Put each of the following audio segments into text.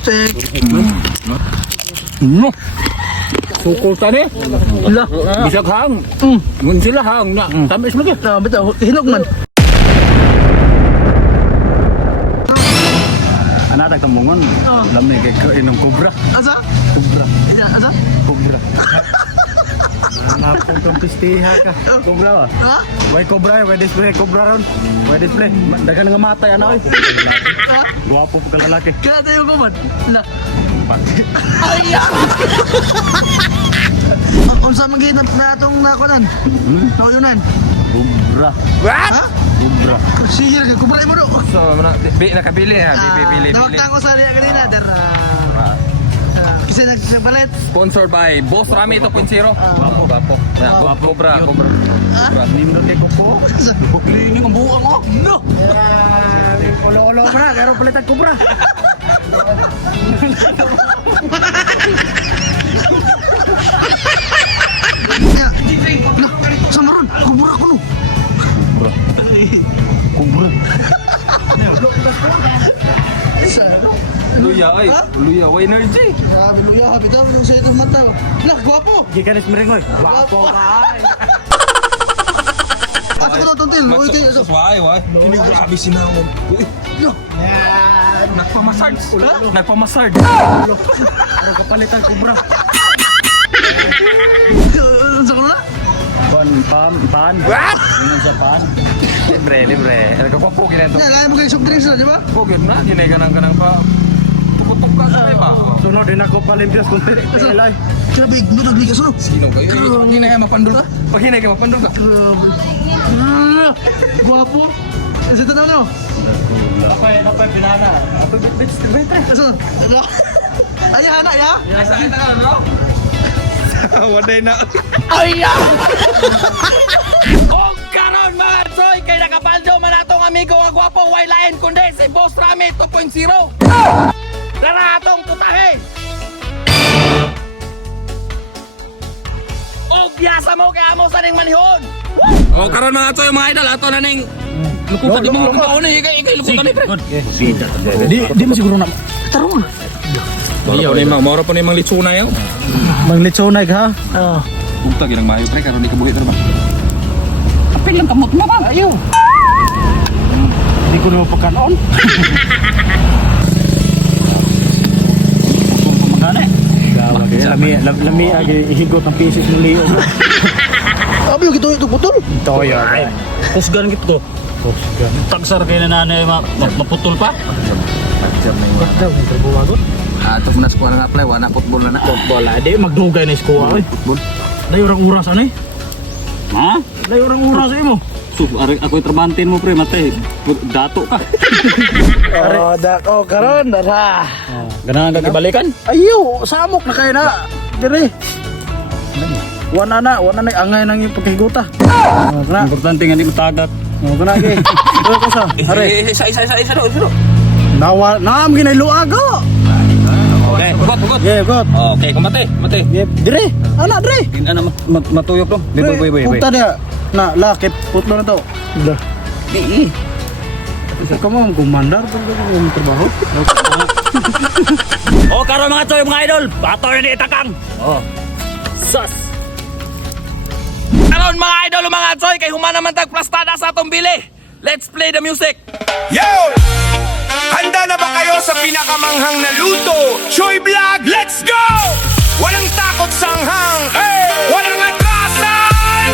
Check. No. Sukol tani. Bisag hang. Ngun sila hang na. Tamis lagi. Betul. Hinog man. Anak tak temungan. Lamig kay inom kobra. Asa? Kobra. Asa? Kobra. Anak ko tong pistiha ka. Kobra ba? Ha? Way kobra, way display kobra ron. Way display. Dagan nga matay anak oy. Guwapo pa ka lalaki. Kaya tayo ko man. La. Unsa man gyud na atong nakunan? Nauyonan. Kobra. Ha? Kobra. Sige ka kubray mo do. So, nakabili ha, bili. Tawag ko sa liya kanina der. Kasi nagpalit. Sponsored by Boss Rami 2.0. Gapo. Cobra. Nindot kay koko. Bukli ang buo mo. No. Olo-olo mo na, pero palitan kobra. Ya. Lah, sama ron. Kubur ako no. Kobra. Luya ay. Luya, way energy. Grabe luya, habitaw yung sa itong mata. Lah, guwapo. Gikanis meringoy. Guwapo ay. Ako to tuntil, mo ito. Why? Hindi ko sabi sinawon. Nagpamassage. Nagpamassage. Pero kapalitan kobra. Unsa ko na? Pan. What? Yun sa pan. Libre. Nagkapapo ginento. Ya, lain mo kay soft drinks na, di ba? Pugid na, ginay kanang pa. Tukutok ka sa ba? Sunod din ako palimpias kung tilay. Grabe, nutog likas no. Sino kayo? Pag hinay ka mapandol ka? Pag hinay ka mapandol ka? Grabe. Guwapo. Kasi ito naman no. Apay, pinana. Apay, bitch, tilbay. Asa? Ay, hana ya? Ay, sakit ka no? Waday na. O karon mga Tsoy, kay nakapaldo man atong amigo nga gwapo, way lain kundi si Boss Rami 2.0. Tara atong putahe. O biyasa mo kay amo sa ning manihon. O karon mga Tsoy, mga idol, ato na ning lukutan di mga kaon ni ikay lukutan ni pre. Di mo siguro na. Tarong. Iya ni mang moro pa ni mang litsuna yo. Manglitsonay ka ha? Oo. Bugta ginang mayo pre karon di kabuhi ra ba. Apil lang kamot mo ba? Ayaw. Hindi ko naman pagkanoon. Magkano eh? Lami agi ihigot ng pieces ng liyo. Abi yung ito putol. Toyo. Pusgan gitu ko. Pusgan. Tagsar kayo na nanay maputol pa. Ba't daw, may trabawagot? Ato na skuha na apply wana football na. Football, ade magdugay na eskuha oy. Football. Day orang uras ano eh? Ha? Day orang uras mo. Ako trabantin mo pre, matay. Dato ka. Dako karon dara. Ganahan ka ibalikan? Ayo, samok na kayo na. Dire. Wana na angay nang yung pagkahiguta. Importante nga di matagat. Kana ge. Ano ko sa? Are. Isa do. Naam ginay luago. Okay, bugot. Yeah, good. Okay, kumate. Yeah, dire. Ana dire. Ano matuyok to? Boy. Punta dia. Na, lakip putlo na to. Dah. Di. Isa ka mo kumandar pag mo trabaho. Oh, karon mga Tsoy, mga idol, bato na di itakang. Oh. Sas. Karon mga idol, mga Tsoy, kay humana man tag plastada sa atong bili. Let's play the music. Yo! Handa na ba kayo sa pinakamanghang na luto? Choy Vlog, let's go! Walang takot sanghang, walang atrasan!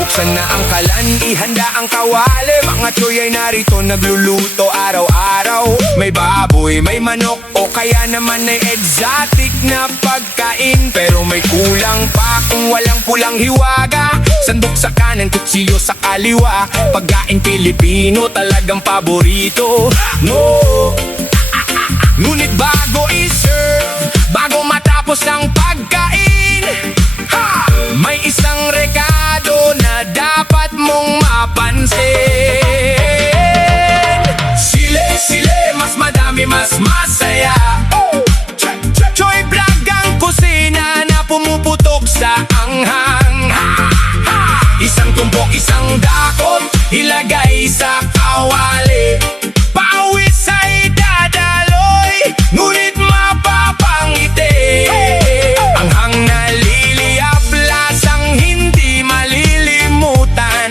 Buksan na ang kalan, ihanda ang kawali. Mga Choy ay narito nagluluto araw-araw. May baboy, may manok, o kaya naman ay exotic na pagkain. Pero may kulang pa kung walang pulang hiwaga. Sandok sa kanan, kutsiyo sa kaliwa. Pagkain Pilipino talagang paborito mo. Ngunit bago i-serve, bago matapos ang pagkain, may isang rekado na dapat mong mapansin. Sile, mas madami, mas masaya. Choy Vlog ang kusina na pumuputok sa anghang. Isang tumpok, isang dakot, ilagay sa kawali. Pawis ay ngunit mapapangiti. Ang hang naliliyap, lasang hindi malilimutan.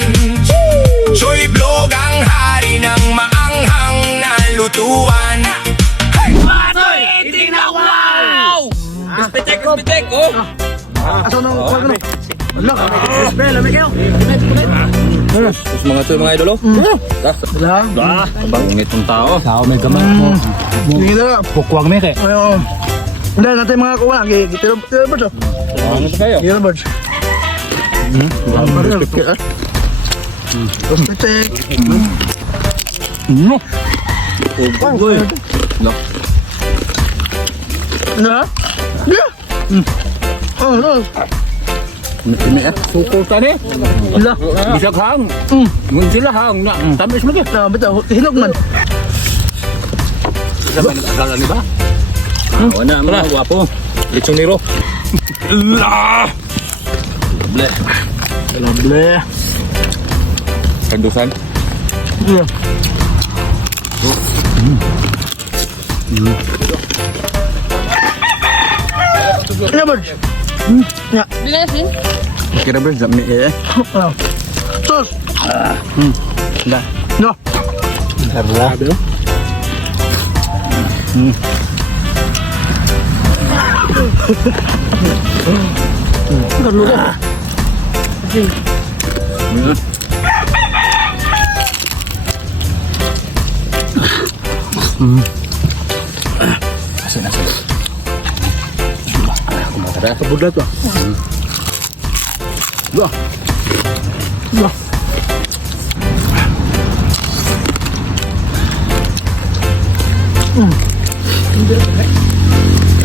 Choy Vlog ang hari ng maanghang na lutuan. Wow! Pitek, pitek, oh! Aso nang kuha ka na. Wala ka. Crispy, lamig kayo. Terus mga choy mga idol, oh. Wala. Bangit ng tao. Tao may gamay mo. Hindi na. Pukwag me kay. Ayun. Hindi, natin mga kuha. Tira birds, oh. Ano kayo? Tira birds. Tapos pitik. No. Uy. Look. Na? Yeah. Oh, no. Ini suko tani. Wala. Bisag hang. Mun sila hang na. Tamis mo Na, bitaw. Hinog man. Sa man akala ni ba? Wala mga guwapo. Lechon niro. Bleh. Bleh. Kandusan. Yeah. Tira birds. Ya. Kira ba jam ni eh? Oh. Sus. Dah. No. Sarap. Terlalu dah. Asin. Aku mau kada Budak tu. Wah. Wah.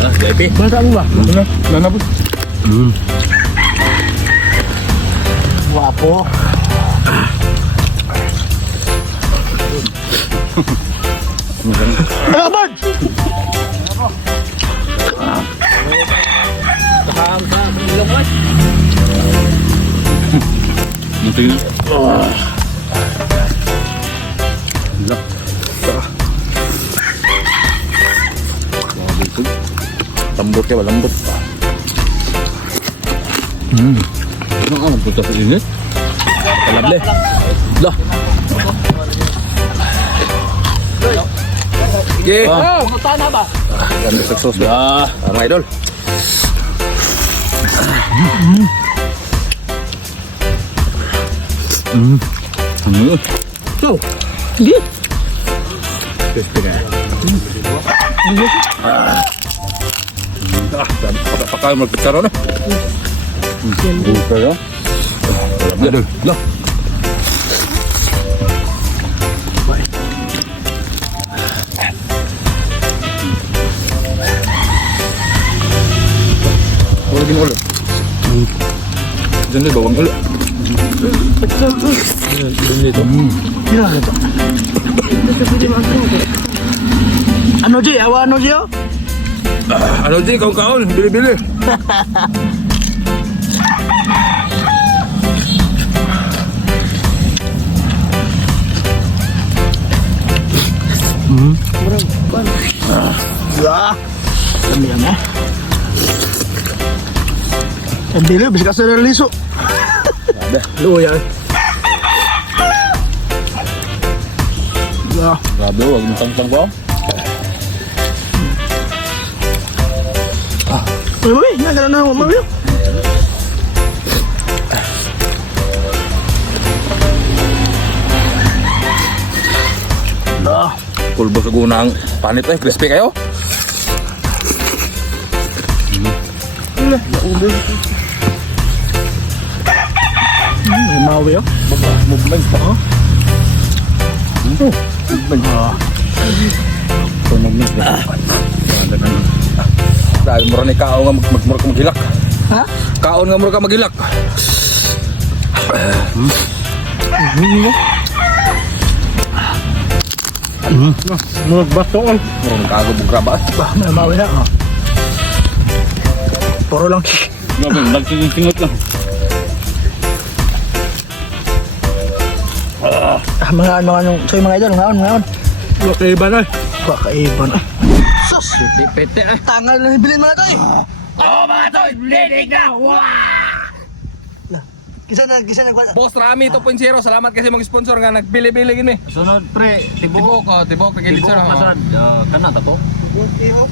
Ah, jadi. Mana buah? Mana bu? Buah apa? Abad. Mungkin. Lembut ya, lembut. Ano puta sa init? Kalable. Dah. Okay. Tana ba? Ganda sa sauce ba? Mga idol. So. Di. Crispy na. Pakay mo pitsaro na. Buka ya. Kalable. Dah. Lagi ulit. Diyan din bawang ulit. Kira ito. Ano Ji? Awa ano Ji? Oh? Ano din, kaon-kaon, bili-bili. Wah. Kami yan eh. Ang dili, bisa kasi na liso. Luya. Wah. Grabe, huwag mo tang-tang ba? Uy, yan ka na naman mo. Pulbo sa gunang panit eh, crispy kayo. May mawi oh. Movement pa. Movement. Movement. Dahil mura ni kaon nga magmura ka magilak. Ha? Kaon nga mura ka magilak. Murag bato on. Mura ka agad bugraba. Bah, may mawi na oh. Puro lang. Grabe, nagsingot lang. Mga ano, so yung mga idol, ngaon. Kakaiba na. Kakaiba na. Sus! Pete ah. Tangal na hibilin mga to eh. Oo mga Choy, linig na! Wow! Kisa na. Boss Rami 2.0, salamat kasi mag-sponsor nga nagbili-bili gini. Sunod pre, Tibok, tibok, Tibok pagkilit siya na sad. Kana ta to. Yung